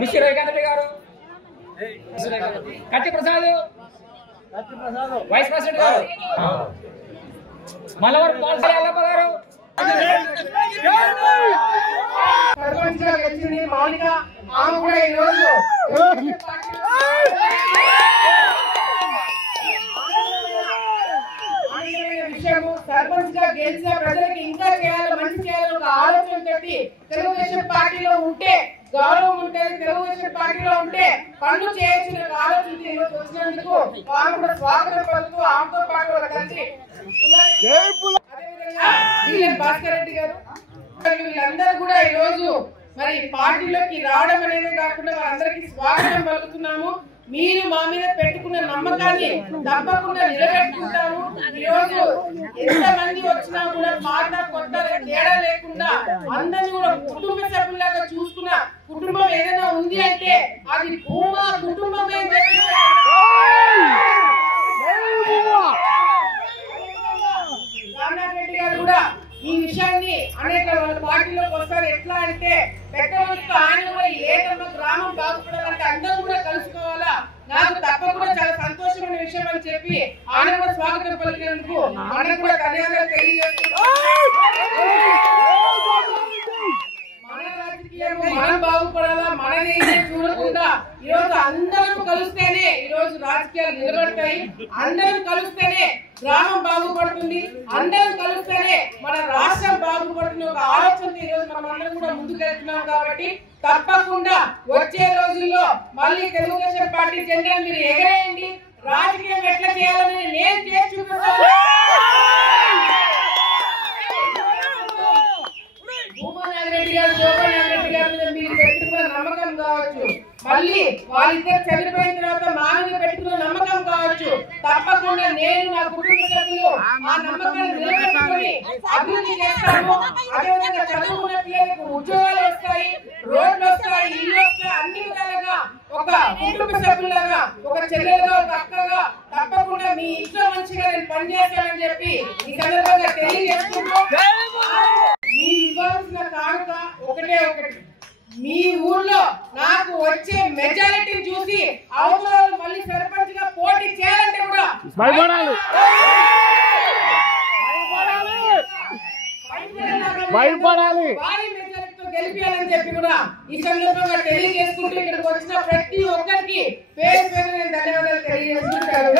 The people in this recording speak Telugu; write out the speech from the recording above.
మిశ్రీ గారు కట్టి ప్రసాద్ వైస్ ప్రెసిడెంట్ గారు మలవర్ పాల్సాల అల్లప్ప గారు సర్పంచ్గా గెలిచింది మౌలిక. ఆమె కూడా ఈరోజు విషయము సర్పంచ్ గా గెలిచిన ప్రజలకు ఇంకా చేయాలి, మంచి చేయాలని ఒక ఆలోచన పెట్టి తెలుగుదేశం పార్టీలో ఉంటే గౌరవం ఉంటుంది, తెలుగుదేశం పార్టీలో ఉంటే పనులు చేయాల్సిన ఆలోచన ఈరోజు వచ్చినందుకు వారు కూడా స్వాగతం పలుకుతూ ఆమెతో పాటు వాళ్ళ కలిసి భాస్కర్ రెడ్డి గారు వీళ్ళందరూ కూడా ఈ రోజు మరి పార్టీలోకి రావడం అనేది కాకుండా వాళ్ళందరికీ స్వాగతం పలుకుతున్నాము. మీరు మా మీద పెట్టుకున్న నమ్మకాన్ని తప్పకుండా నిలబెట్టుకుంటాము. ఈ రోజు ఎంత మంది వచ్చినా కూడా మాట కొత్త తేడా లేకుండా అందరినీ కూడా కుటుంబ సభ్యులాగా చూసుకున్న కుటుంబం ఏదైనా ఉంది అంటే అది భూమా కుటుంబమే. రామనాథ్ రెడ్డి గారు కూడా ఈ విషయాన్ని అనేక వాళ్ళ పార్టీలోకి వస్తారు. ఎట్లా అంటే పెద్దలతో ఆయన కూడా ఏదన్నా గ్రామం బాగుపడాలంటే అందరూ కూడా కలుసుకోవాలా, నాకు తప్పకుండా చాలా సంతోషమైన విషయం అని చెప్పి ఆయన కూడా స్వాగతం పలికినందుకు మనకు కూడా ధన్యవాదాలు తెలియజేస్తున్నాం. మన రాజకీయం మనం బాగుపడాలా, మనది చూడకుండా ఈరోజు అందరం కలిస్తేనే ఈరోజు రాజకీయాలు నిలబడతాయి, అందరం కలిస్తేనే గ్రామం బాగుపడుతుంది, అందరం కలిస్తేనే మన రాష్ట్రం బాగుపడుతుంది. ఒక ఆలోచన ఈరోజు మనం అందరం కూడా ముందుకెళ్తున్నాం కాబట్టి తప్పకుండా వచ్చే రోజుల్లో మళ్ళీ తెలుగుదేశం పార్టీ జెండా మీరు ఎగరేయండి. రాజకీయం ఎట్లా చేయాలని నేను చేసి చూపిస్తాను. భూమానాథరెడ్డి గారు, శోభనాథరెడ్డి గారి మీద మీరు పెట్టుకున్న నమ్మకం కావచ్చు, మళ్ళీ వాళ్ళిద్దరు చనిపోయిన తర్వాత మా మీద పెట్టుకున్న నమ్మకం కావచ్చు, తప్పకుండా నేను నా కుటుంబ సభ్యులు ఆ నమ్మకాన్ని నిలబెట్టుకుని అభివృద్ధి చేస్తాము. అదేవిధంగా చదువుకున్న పిల్లలకు ఉద్యోగాలు వస్తాయి, రోడ్లు వస్తాయి, ఇల్లు వస్తాయి, అన్ని విధాలుగా ఒక కుటుంబ సభ్యులాగా, ఒక చెల్లెలుగా, ఒక అక్కగా తప్పకుండా మీ ఇంట్లో మంచిగా నేను పనిచేస్తానని చెప్పి ఈ సందర్భంగా తెలియజేస్తున్నాను. మీరు ఇవ్వాల్సిన కానుక ఒకటే ఒకటి, మీ ఊర్లో నాకు వచ్చే మెజారిటీని చూసి అవతల మళ్ళీ సర్పంచ్ గా పోటీ చేయాలంటే కూడా భయపడాలి, భారీ మెజారిటీతో గెలిపించాలని చెప్పి కూడా ఈ సందర్భంగా తెలియజేసుకుంటూ ఇక్కడికి వచ్చిన ప్రతి ఒక్కరికి పేరు పేరు నేను ధన్యవాదాలు తెలియజేసుకుంటాను.